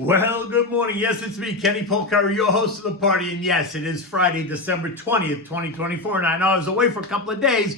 Well, good morning. Yes, it's me, Kenny Polcari, your host of the party. And yes, it is Friday, December 20th, 2024. And I know I was away for a couple of days,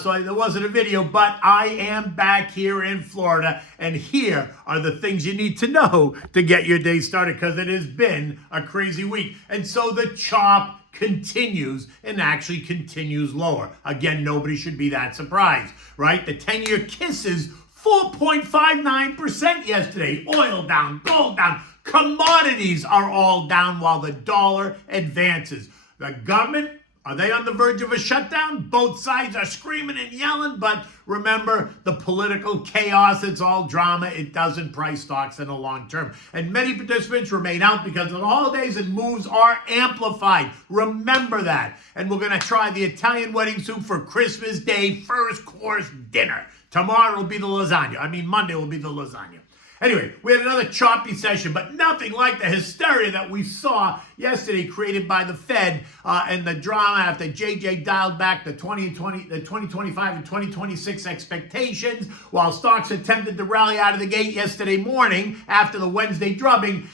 so there wasn't a video, but I am back here in Florida. And here are the things you need to know to get your day started, because it has been a crazy week. And so the chop continues and actually continues lower. Again, nobody should be that surprised, right? The 10-year kisses 4.59% yesterday. Oil down, gold down. Commodities are all down while the dollar advances. The government, are they on the verge of a shutdown? Both sides are screaming and yelling, but remember, the political chaos, it's all drama. It doesn't price stocks in the long term. And many participants remain out because of the holidays and moves are amplified. Remember that. And we're going to try the Italian wedding soup for Christmas Day first course dinner. Tomorrow will be the lasagna. Monday will be the lasagna. Anyway, we had another choppy session, but nothing like the hysteria that we saw yesterday created by the Fed and the drama after JJ dialed back the 2025 and 2026 expectations, while stocks attempted to rally out of the gate yesterday morning after the Wednesday drubbing.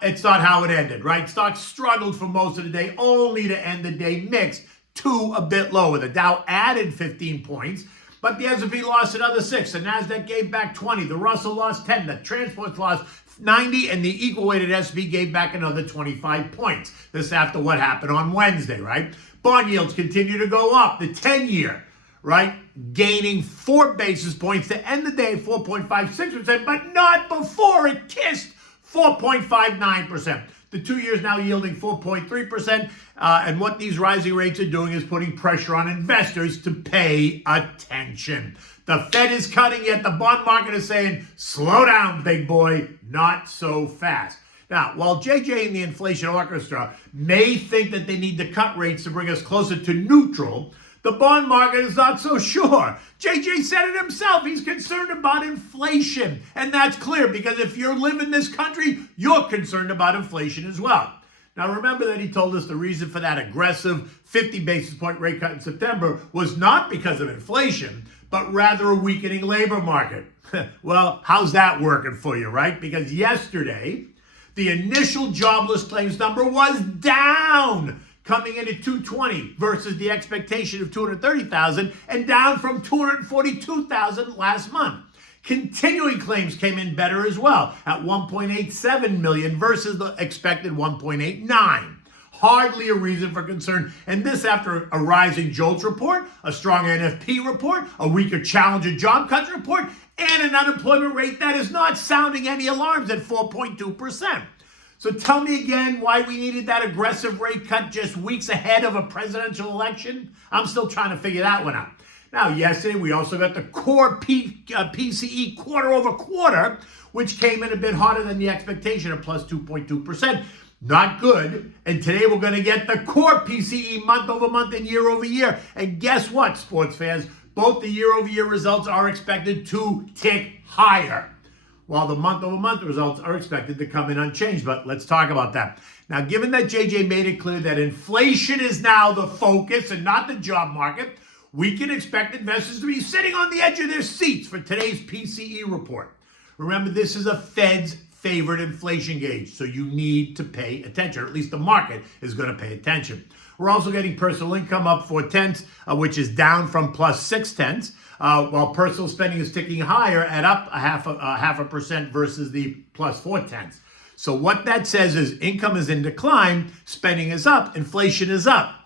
It's not how it ended, right? Stocks struggled for most of the day, only to end the day mixed to a bit lower. The Dow added 15 points. But the S&P lost another 6. The NASDAQ gave back 20. The Russell lost 10. The transports lost 90. And the equal-weighted S&P gave back another 25 points. This after what happened on Wednesday, right? Bond yields continue to go up. The 10-year, right, gaining 4 basis points to end the day at 4.56%, but not before it kissed 4.59%. The 2 years now yielding 4.3%. And what these rising rates are doing is putting pressure on investors to pay attention. The Fed is cutting, yet the bond market is saying, slow down, big boy, not so fast. Now, while JJ and the inflation orchestra may think that they need to cut rates to bring us closer to neutral, the bond market is not so sure. JJ said it himself. He's concerned about inflation. And that's clear, because if you live in this country, you're concerned about inflation as well. Now, remember that he told us the reason for that aggressive 50 basis point rate cut in September was not because of inflation, but rather a weakening labor market. Well, how's that working for you, right? Because yesterday, the initial jobless claims number was down, coming in at 220 versus the expectation of 230,000, and down from 242,000 last month. Continuing claims came in better as well at 1.87 million versus the expected 1.89. Hardly a reason for concern. And this after a rising JOLTS report, a strong NFP report, a weaker challenger job cuts report, and an unemployment rate that is not sounding any alarms at 4.2%. So tell me again why we needed that aggressive rate cut just weeks ahead of a presidential election. I'm still trying to figure that one out. Now, yesterday we also got the core PCE quarter over quarter, which came in a bit hotter than the expectation of plus 2.2%. Not good. And today we're going to get the core PCE month over month and year over year. And guess what, sports fans? Both the year over year results are expected to tick higher, while the month-over-month results are expected to come in unchanged. But let's talk about that. Now, given that JJ made it clear that inflation is now the focus and not the job market, we can expect investors to be sitting on the edge of their seats for today's PCE report. Remember, this is a Fed's favorite inflation gauge, so you need to pay attention, or at least the market is going to pay attention. We're also getting personal income up 0.4, which is down from plus 0.6, while personal spending is ticking higher at up a half a percent versus the plus 0.4. So what that says is income is in decline, spending is up, inflation is up.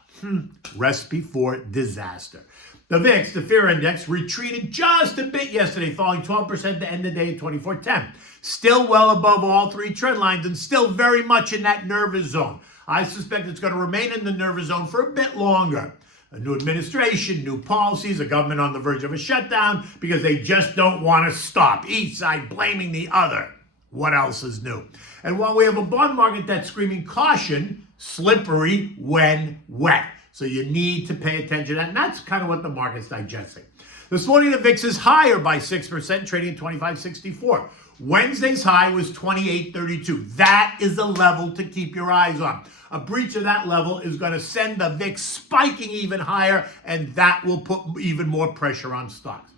Recipe for disaster. The VIX, the fear index, retreated just a bit yesterday, falling 12% to end the day at 2410. Still well above all three trend lines and still very much in that nervous zone. I suspect it's going to remain in the nervous zone for a bit longer. A new administration, new policies, a government on the verge of a shutdown because they just don't want to stop. Each side blaming the other. What else is new? And while we have a bond market that's screaming caution, slippery when wet. So you need to pay attention to that. And that's kind of what the market's digesting. This morning, the VIX is higher by 6%, trading at 25.64. Wednesday's high was 28.32. That is the level to keep your eyes on. A breach of that level is going to send the VIX spiking even higher, and that will put even more pressure on stocks.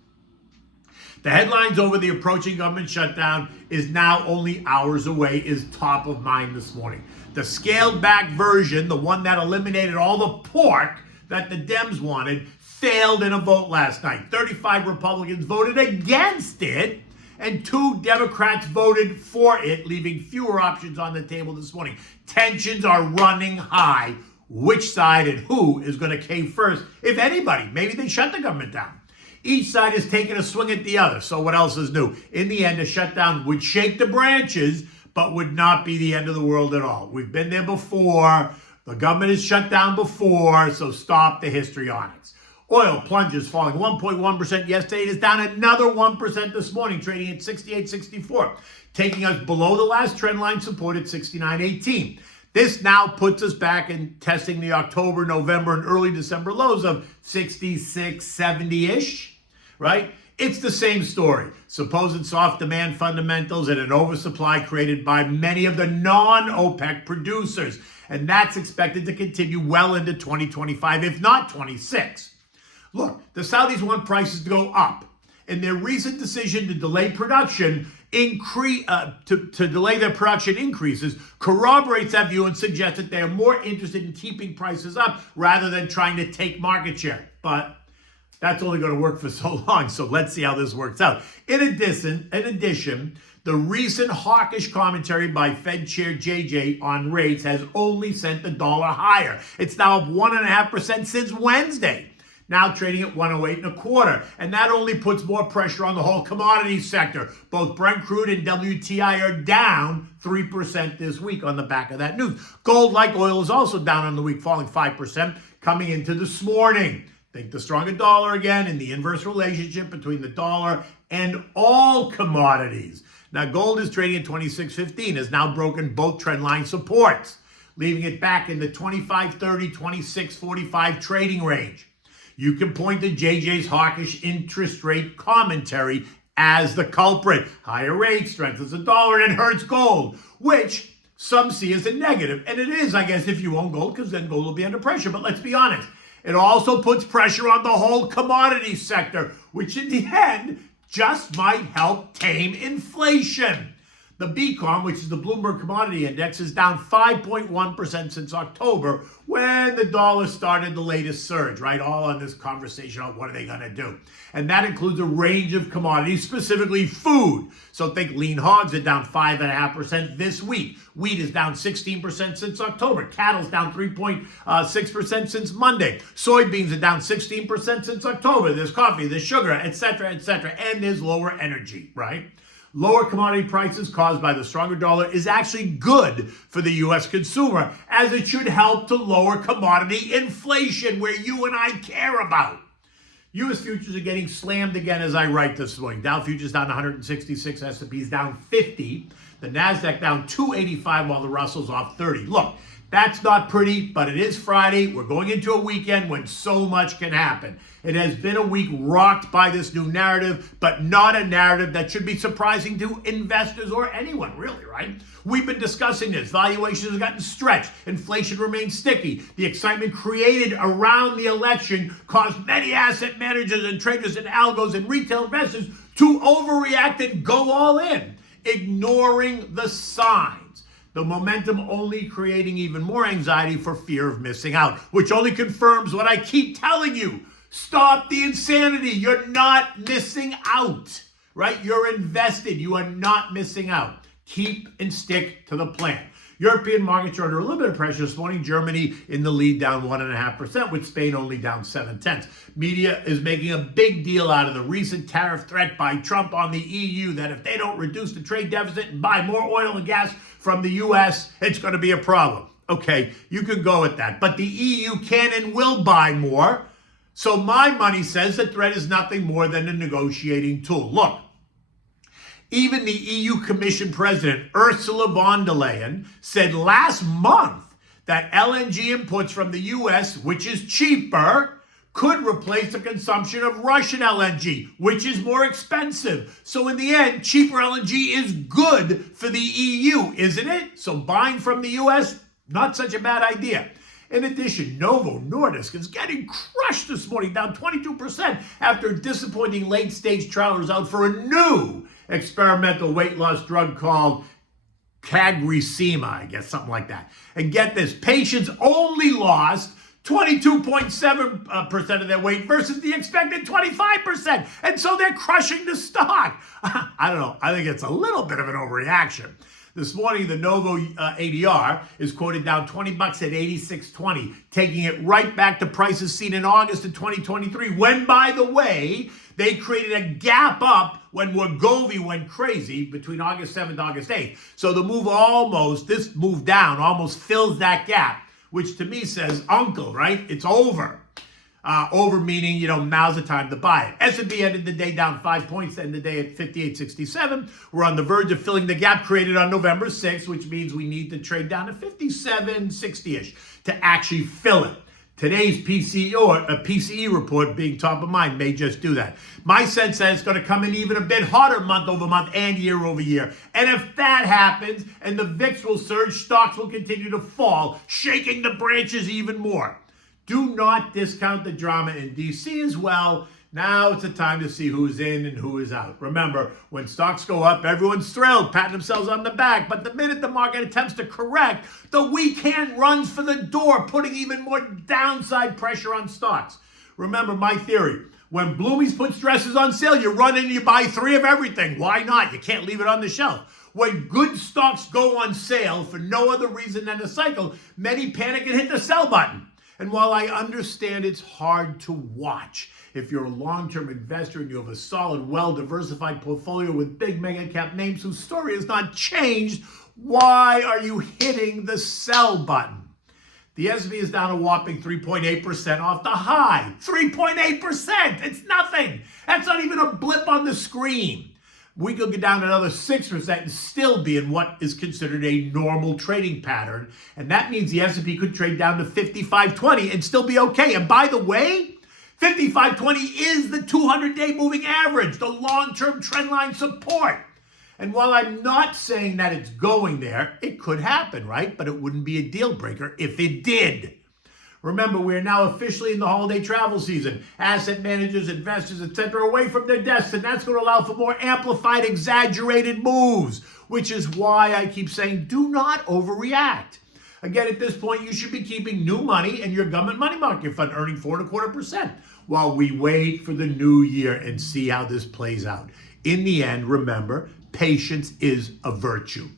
The headlines over the approaching government shutdown is now only hours away is top of mind this morning. The scaled back version, the one that eliminated all the pork that the Dems wanted, failed in a vote last night. 35 Republicans voted against it, and 2 Democrats voted for it, leaving fewer options on the table this morning. Tensions are running high. Which side and who is going to cave first, if anybody? Maybe they shut the government down. Each side is taking a swing at the other. So what else is new? In the end, a shutdown would shake the branches, but would not be the end of the world at all. We've been there before. The government has shut down before, so stop the histrionics. Oil plunges, falling 1.1% yesterday. It is down another 1% this morning, trading at 68.64, taking us below the last trend line support at 69.18. This now puts us back in testing the October, November, and early December lows of 66, 70-ish, right? It's the same story. Supposed soft demand fundamentals and an oversupply created by many of the non-OPEC producers. And that's expected to continue well into 2025, if not 26. Look, the Saudis want prices to go up. And their recent decision to delay production delay their production increases corroborates that view and suggests that they are more interested in keeping prices up rather than trying to take market share. But that's only going to work for so long, so let's see how this works out. In addition, the recent hawkish commentary by Fed Chair JJ on rates has only sent the dollar higher. It's now up 1.5% since Wednesday, now trading at 108.25. And that only puts more pressure on the whole commodities sector. Both Brent crude and WTI are down 3% this week on the back of that news. Gold, like oil, is also down on the week, falling 5% coming into this morning. Think the stronger dollar again and the inverse relationship between the dollar and all commodities. Now, gold is trading at 26.15, has now broken both trend line supports, leaving it back in the 25.30, 26.45 trading range. You can point to JJ's hawkish interest rate commentary as the culprit. Higher rates strengthens the dollar and hurts gold, which some see as a negative. And it is, I guess, if you own gold, because then gold will be under pressure. But let's be honest. It also puts pressure on the whole commodity sector, which in the end just might help tame inflation. The BCOM, which is the Bloomberg Commodity Index, is down 5.1% since October when the dollar started the latest surge, right? All on this conversation on what are they going to do. And that includes a range of commodities, specifically food. So think lean hogs are down 5.5% this week. Wheat is down 16% since October. Cattle's down 3.6% since Monday. Soybeans are down 16% since October. There's coffee, there's sugar, etc., and there's lower energy, right? Lower commodity prices caused by the stronger dollar is actually good for the U.S. consumer, as it should help to lower commodity inflation, where you and I care about. U.S. futures are getting slammed again as I write this morning. Dow futures down 166, S&P's down 50, the NASDAQ down 285, while the Russell's off 30. Look, that's not pretty, but it is Friday. We're going into a weekend when so much can happen. It has been a week rocked by this new narrative, but not a narrative that should be surprising to investors or anyone, really, right? We've been discussing this. Valuations have gotten stretched. Inflation remains sticky. The excitement created around the election caused many asset managers and traders and algos and retail investors to overreact and go all in, ignoring the signs. The momentum only creating even more anxiety for fear of missing out, which only confirms what I keep telling you. Stop the insanity. You're not missing out, right? You're invested. You are not missing out. Keep and stick to the plan. European markets are under a little bit of pressure this morning. Germany in the lead, down 1.5%, with Spain only down 0.7. Media is making a big deal out of the recent tariff threat by Trump on the EU that if they don't reduce the trade deficit and buy more oil and gas from the U.S., it's going to be a problem. Okay, you can go with that. But the EU can and will buy more. So my money says the threat is nothing more than a negotiating tool. Look, even the EU Commission President, Ursula von der Leyen, said last month that LNG imports from the U.S., which is cheaper, could replace the consumption of Russian LNG, which is more expensive. So in the end, cheaper LNG is good for the EU, isn't it? So buying from the U.S., not such a bad idea. In addition, Novo Nordisk is getting crushed this morning, down 22% after a disappointing late-stage trial results for a new experimental weight loss drug called cagrisema, I guess, something like that. And get this, patients only lost 22.7% of their weight versus the expected 25%. And so they're crushing the stock. I don't know. I think it's a little bit of an overreaction. This morning, the Novo ADR is quoted down $20 at 86.20, taking it right back to prices seen in August of 2023, when, by the way, they created a gap up when Wegovy went crazy between August 7th and August 8th. So the move this move down almost fills that gap, which to me says, uncle, right? It's over. Over meaning, now's the time to buy it. S&P ended the day down 5 points, ended the day at 58.67. We're on the verge of filling the gap created on November 6th, which means we need to trade down to 57.60-ish to actually fill it. Today's PCE report, being top of mind, may just do that. My sense is it's going to come in even a bit hotter month over month and year over year. And if that happens and the VIX will surge, stocks will continue to fall, shaking the branches even more. Do not discount the drama in DC as well. Now it's a time to see who's in and who is out. Remember, when stocks go up, everyone's thrilled, patting themselves on the back. But the minute the market attempts to correct, the weak hand runs for the door, putting even more downside pressure on stocks. Remember my theory. When Bloomie's puts dresses on sale, you run in and you buy 3 of everything. Why not? You can't leave it on the shelf. When good stocks go on sale for no other reason than a cycle, many panic and hit the sell button. And while I understand it's hard to watch, if you're a long-term investor and you have a solid, well-diversified portfolio with big mega-cap names whose story has not changed, why are you hitting the sell button? The S&P is down a whopping 3.8% off the high. 3.8%! It's nothing! That's not even a blip on the screen. We could get down another 6% and still be in what is considered a normal trading pattern. And that means the S&P could trade down to 55.20 and still be okay. And by the way, 55.20 is the 200-day moving average, the long-term trendline support. And while I'm not saying that it's going there, it could happen, right? But it wouldn't be a deal breaker if it did. Remember, we are now officially in the holiday travel season. Asset managers, investors, etc. away from their desks, and that's going to allow for more amplified, exaggerated moves, which is why I keep saying do not overreact. Again, at this point, you should be keeping new money in your government money market fund, earning 4.25%, while we wait for the new year and see how this plays out. In the end, remember, patience is a virtue.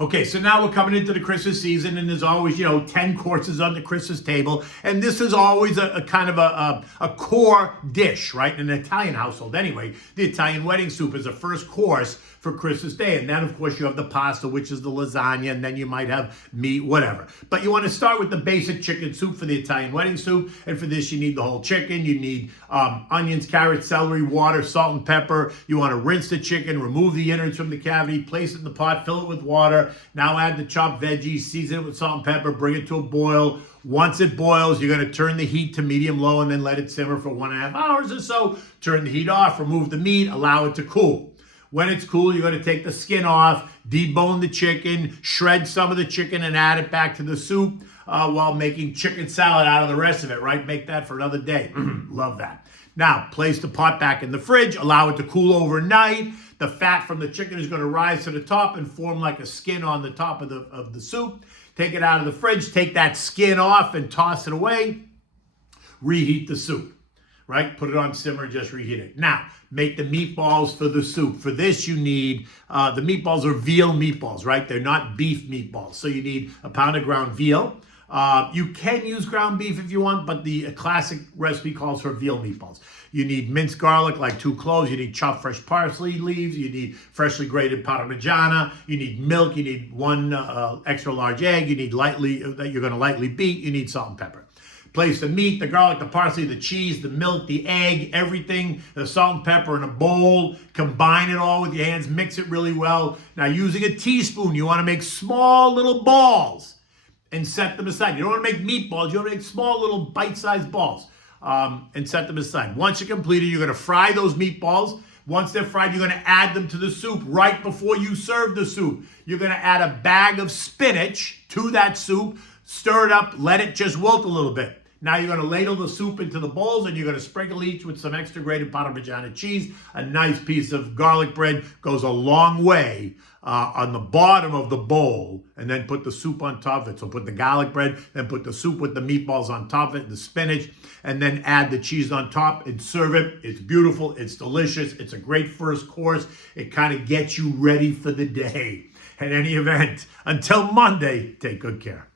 Okay, so now we're coming into the Christmas season, and there's always, 10 courses on the Christmas table. And this is always a kind of a core dish, right? In an Italian household anyway. The Italian wedding soup is a first course for Christmas Day. And then, of course, you have the pasta, which is the lasagna, and then you might have meat, whatever. But you want to start with the basic chicken soup for the Italian wedding soup. And for this, you need the whole chicken. You need onions, carrots, celery, water, salt, and pepper. You want to rinse the chicken, remove the innards from the cavity, place it in the pot, fill it with water. Now add the chopped veggies, season it with salt and pepper, bring it to a boil. Once it boils, you're going to turn the heat to medium-low and then let it simmer for 1.5 hours or so. Turn the heat off, remove the meat, allow it to cool. When it's cool, you're going to take the skin off, debone the chicken, shred some of the chicken and add it back to the soup while making chicken salad out of the rest of it, right? Make that for another day. Love that. Now, place the pot back in the fridge, allow it to cool overnight. The fat from the chicken is going to rise to the top and form like a skin on the top of the soup. Take it out of the fridge, take that skin off and toss it away. Reheat the soup, right? Put it on simmer and just reheat it. Now, make the meatballs for the soup. For this, you need, the meatballs are veal meatballs, right? They're not beef meatballs. So you need a pound of ground veal. You can use ground beef if you want, but the classic recipe calls for veal meatballs. You need minced garlic, like 2 cloves. You need chopped fresh parsley leaves. You need freshly grated Parmigiana. You need milk. You need 1 extra large egg. You need that you're going to lightly beat. You need salt and pepper. Place the meat, the garlic, the parsley, the cheese, the milk, the egg, everything, the salt and pepper in a bowl. Combine it all with your hands. Mix it really well. Now, using a teaspoon, you want to make small little balls and set them aside. You don't want to make meatballs. You want to make small little bite-sized balls and set them aside. Once you're completed, you're going to fry those meatballs. Once they're fried, you're going to add them to the soup right before you serve the soup. You're going to add a bag of spinach to that soup. Stir it up, let it just wilt a little bit. Now you're going to ladle the soup into the bowls and you're going to sprinkle each with some extra grated Parmigiana cheese. A nice piece of garlic bread goes a long way on the bottom of the bowl, and then put the soup on top of it. So put the garlic bread, then put the soup with the meatballs on top of it, the spinach, and then add the cheese on top and serve it. It's beautiful. It's delicious. It's a great first course. It kind of gets you ready for the day. In any event, until Monday, take good care.